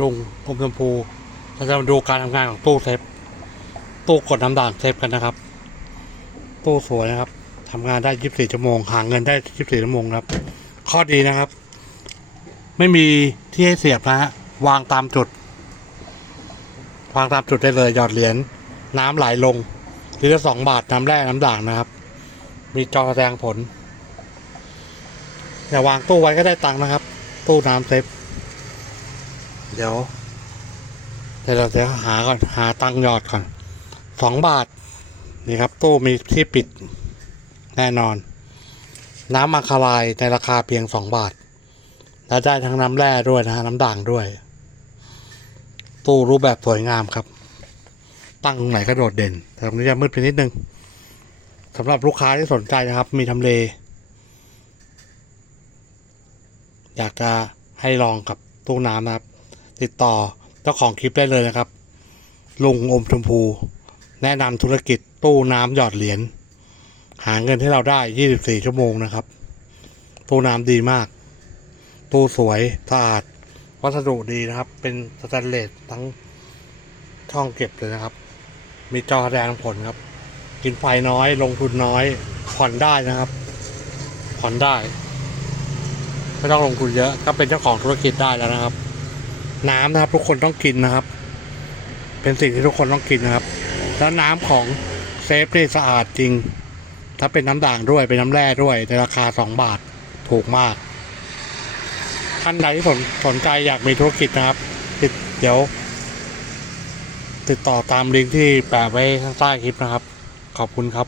ลุงอมชมพูเราจะมาดูการทำงานของตู้เซฟ ตู้กดน้ำด่างเซฟกันนะครับ ตู้สวยนะครับทำงานได้ 24 ชั่วโมง หาเงินได้ 24 ชั่วโมงครับ ข้อดีนะครับ ไม่มีที่ให้เสียบนะฮะ วางตามจุด วางตามจุดได้เลยหยอดเหรียญน้ำไหลลงทีละสองบาทน้ำแร่น้ำด่างนะครับ มีจอแสดงผลอย่าวางตู้ไว้ก็ได้ตังค์นะครับ ตู้น้ำเซฟ เดี๋ยว เดี๋ยวเราจะหาก่อน หาตังหยอดก่อนสองบาท นี่ครับ ตู้มีที่ปิดแน่นอน น้ำอัคาลายในราคาเพียงสองบาท และได้ทั้งน้ำแร่ด้วยนะฮะน้ำด่างด้วย ตู้รูปแบบสวยงามครับ ตั้งตรงไหนก็โดดเด่น แต่ตรงนี้จะมืดไปนิดนึงสำหรับลูกค้าที่สนใจนะครับ มีทำเล อยากจะให้ลองกับตู้น้ำนะครับ ติดต่อเจ้าของคลิปได้เลยนะครับ ลุงอมชมพู แนะนำธุรกิจตู้น้ำหยอดเหรียญหาเงินให้เราได้ 24 ชั่วโมงนะครับ ตู้น้ำดีมาก ตู้สวยสะอาด วัสดุดีนะครับ เป็นสแตนเลสทั้งช่องเก็บเลยนะครับ มีจอแสดงผลครับ กินไฟน้อยลงทุนน้อย ผ่อนได้นะครับ ผ่อนได้ ไม่ต้องลงทุนเยอะ ก็เป็นเจ้าของธุรกิจได้แล้วนะครับ น้ำนะครับ ทุกคนต้องกินนะครับ เป็นสิ่งที่ทุกคนต้องกินนะครับ แล้วน้ำของเซฟนี่สะอาดจริง ถ้าเป็นน้ำด่างด้วยเป็นน้ำแร่ด้วยในราคา 2 บาทถูกมาก ท่านใดที่สนสนใจอยากมีธุรกิจนะครับติดเดี๋ยว ติดต่อตามลิงก์ที่แปะไว้ข้างใต้คลิปนะครับ ขอบคุณครับ